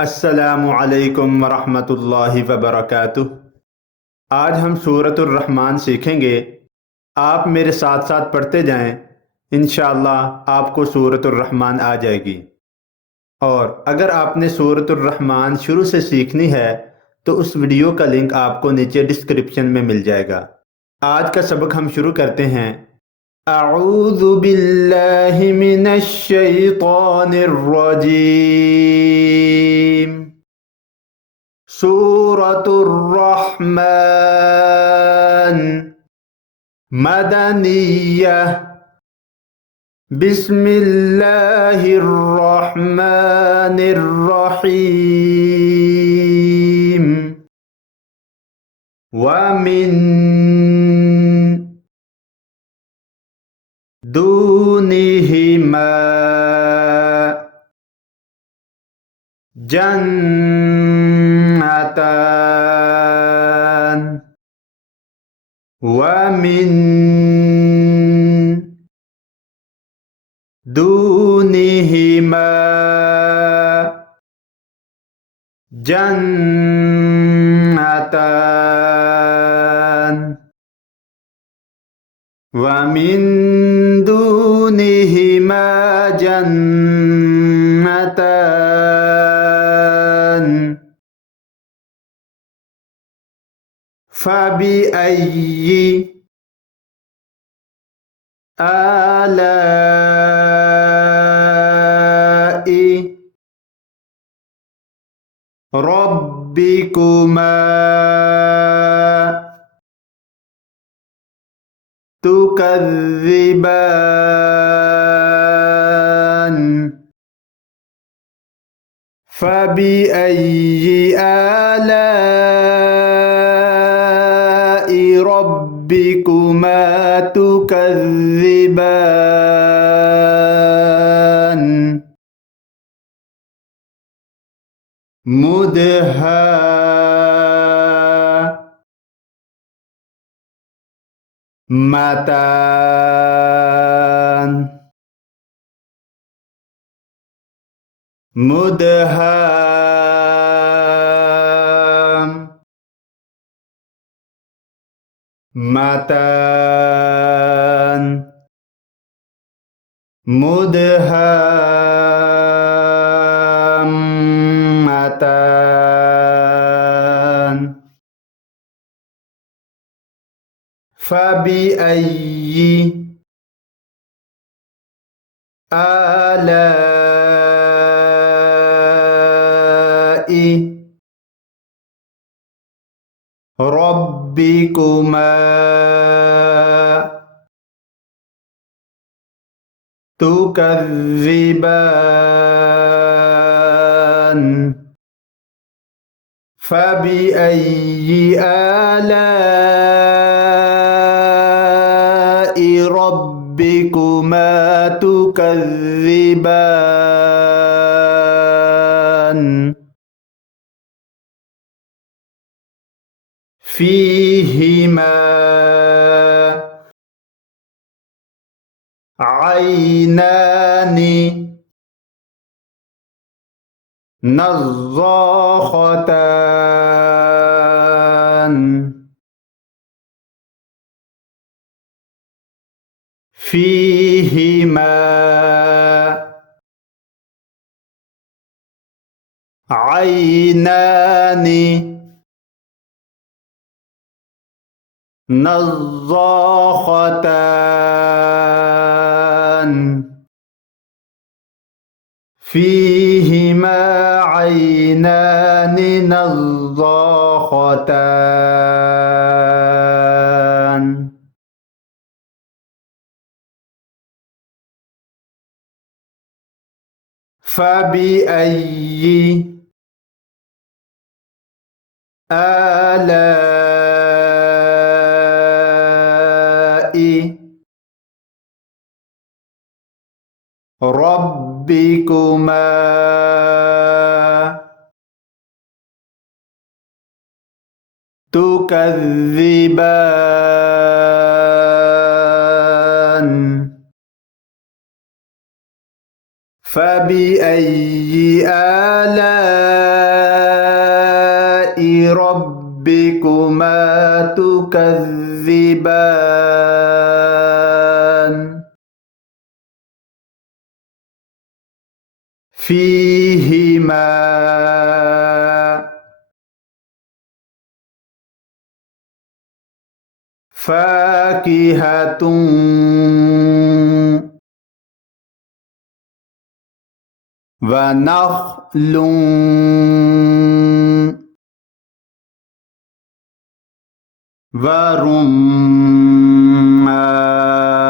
अस्सलामु अलैकुम वरहमतुल्लाहि वबरकातुह। आज हम सूरत रहमान सीखेंगे। आप मेरे साथ साथ पढ़ते जाएं, इंशाअल्लाह आपको सूरत रहमान आ जाएगी। और अगर आपने सूरत रहमान शुरू से सीखनी है तो उस वीडियो का लिंक आपको नीचे डिस्क्रिप्शन में मिल जाएगा। आज का सबक हम शुरू करते हैं। अऊज़ु बिल्लाहि मिनश शैतानिर रजीम। सूरतुर रहमान मदनिय्यह। बिस्मिल्लाहिर रहमानिर रहीम। वमिन दूनिहिमा जन्नतान। वमिन दूनिहिमा जन्नतान। वमिन दूनिहिमा जन्नतान। फबिअय्यि आलाइ रब्बिकुमा तुकज़्ज़िबान। फबिअय्यि आलाइ रब्बिकुमा तुकज़्ज़िबान। मुदहाम्मतान। मुदहाम्मतान। मुदहाम्मतान। फबिअय्यि आलाइ रब्बिकुमा तुकज़्ज़िबान। फबिअय्यि आलाइ रब्बिकुमा तुकज़्ज़िबान। फीहिमा ऐनानि नज़्ज़ाख़तान। फीहिमा ऐनानि नज़्ज़ाख़तान। फीहिमा ऐनानि नज़्ज़ाख़तान। फबिअय्यि आलाइ रब्बिकुमा तुकज़्ज़िबान। فبأي آلاء ربكما تكذبان فيهما فاكهة ونخل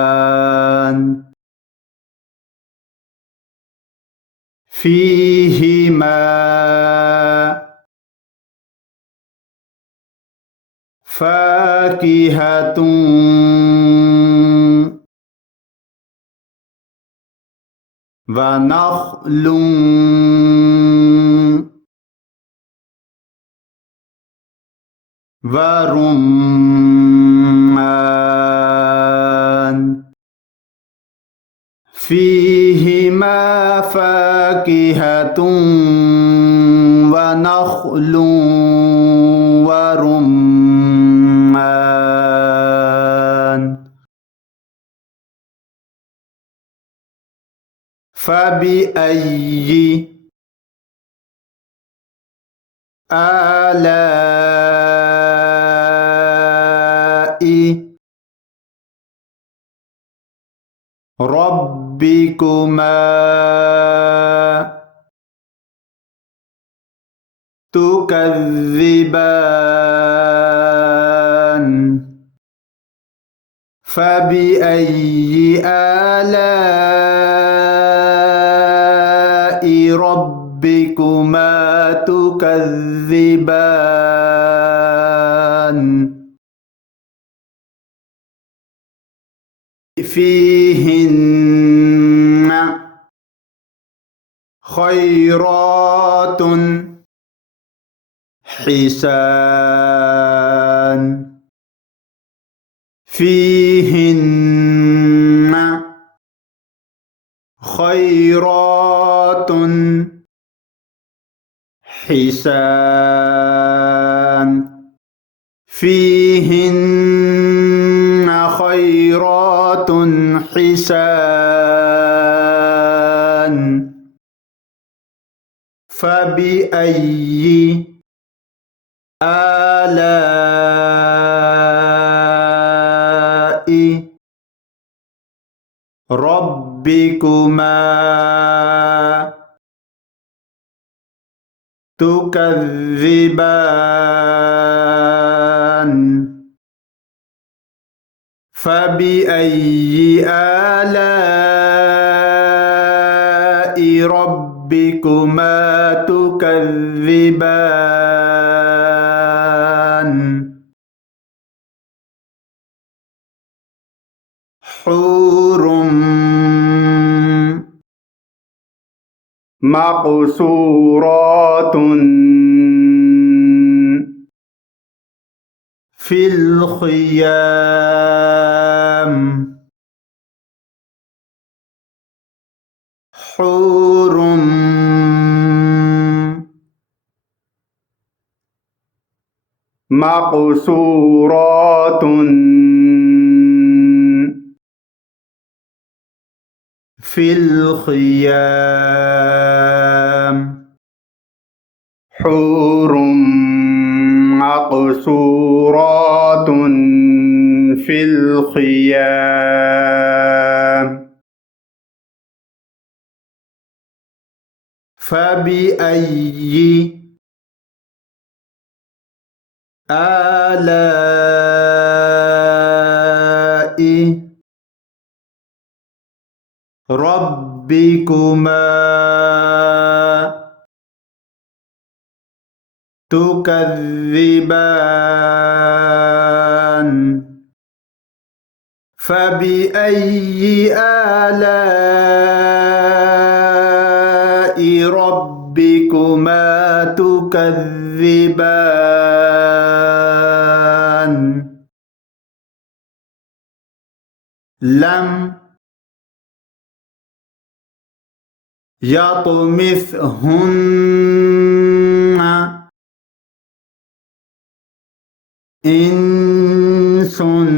ورمان فيهما فاكهة ونخل ورمان فيهما فاكهة ونخل ورمان فبأي آلاء ربكما تكذبان فبأي آلاء ربكما تكذبان فيهن خيرات حسان فيهن خيرات حسان فيهن خيرات حسان فبأي آلاء ربكما تكذبان فبأي آلاء ربكما تكذبان حور مقصورات في الخيام حور مقصورات في الخيام حور مقصورات في الخيام فبأي آلاء ربكما تكذبان فبأي آلاء ربكما تكذبان لم يطمثهن इंसुन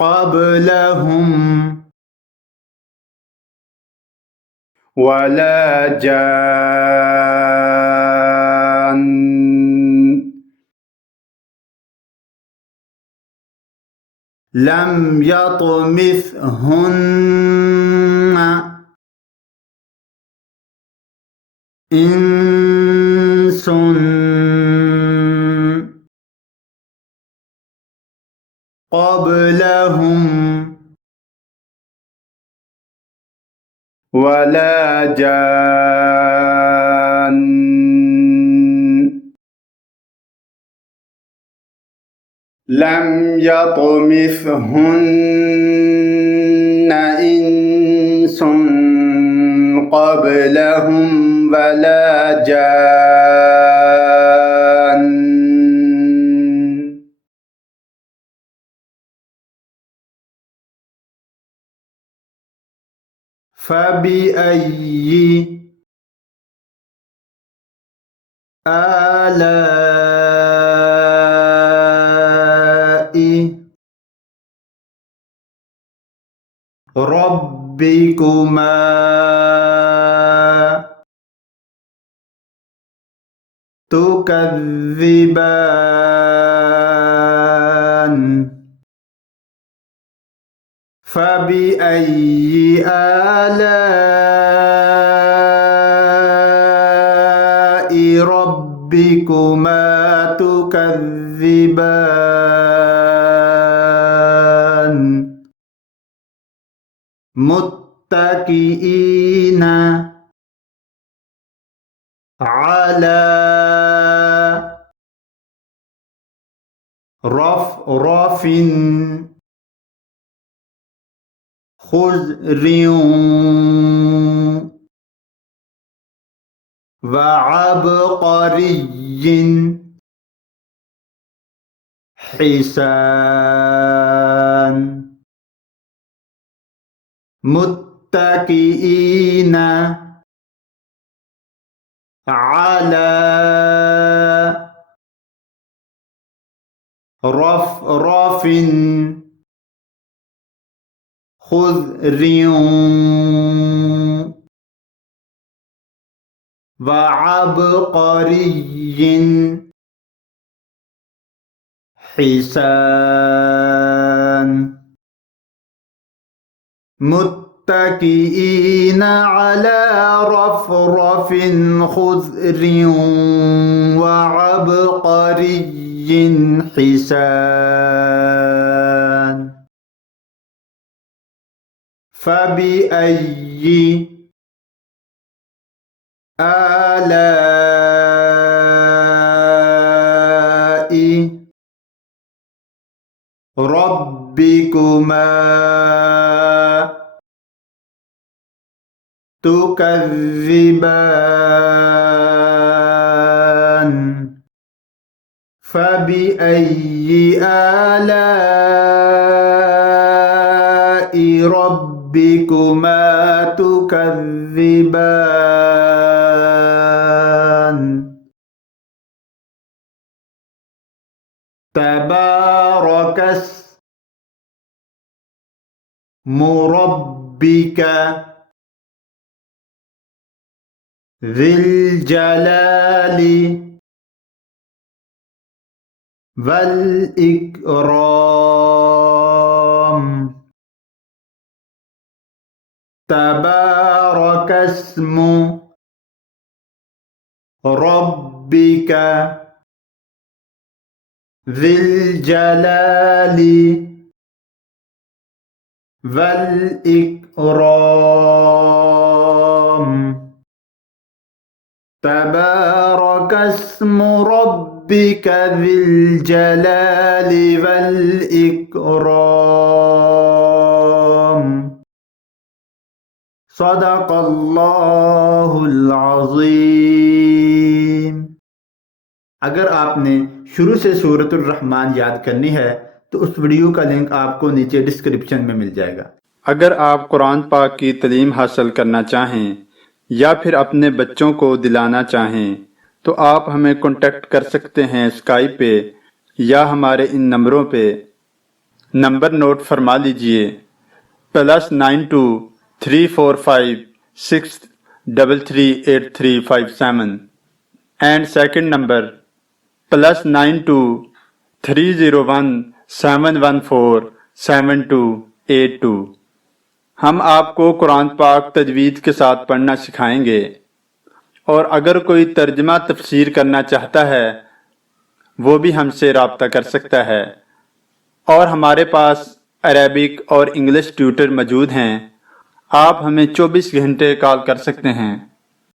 क़ब्लहुम वला जान लम यतमिथहुन्न इंसुन क़ब्लहुम वला जान लम यतमिथहुन्न इंसुन क़ब्लहुम वला जान फबिअय्यि आलाइ रब्बिकुमा तुकज़्ज़िबान फबिअय्यि आलाइ रब्बिकुमा तुकज़्ज़िबान मुत्तकिईना अला रफ़रफ़िन खुज़रिन वअबक़रिय्यिन हिसान मुत्तकिईना अला रफ़रफ़िन खुज़रिन वअबक़रिय्यिन हिसान मुत्तकिईना अला रफ़रफ़िन खुज़रिन वअबक़रिय्यिन हिसान फबिअय्यि आलाइ रब्बिकुमा तुकज़्ज़िबान फबिअय्यि आलाइ रब्बिकुमा तुकज़्ज़िबान तबारकस्मु रब्बिका ज़िल जलाली वल इकराम तबारकस्मु रब्बिका ज़िल जलाली वल इकराम तबारकस्मु रब्बिका ज़िल जलाली वल इकराम सदक़ल्लाहुल अज़ीम। अगर आपने शुरू से सूरतुर रहमान याद करनी है तो उस वीडियो का लिंक आपको नीचे डिस्क्रिप्शन में मिल जाएगा। अगर आप कुरान पाक की तालीम हासिल करना चाहें या फिर अपने बच्चों को दिलाना चाहें तो आप हमें कांटेक्ट कर सकते हैं स्काइप पे या हमारे इन नंबरों पे। नंबर नोट फरमा लीजिए, +92 345 633 8357 एंड सेकंड नंबर +92 301 714 7282। हम आपको कुरान पाक तजवीद के साथ पढ़ना सिखाएंगे, और अगर कोई तर्जमा तफसीर करना चाहता है वो भी हमसे रब्ता कर सकता है। और हमारे पास अरेबिक और इंग्लिश ट्यूटर मौजूद हैं। आप हमें 24 घंटे कॉल कर सकते हैं।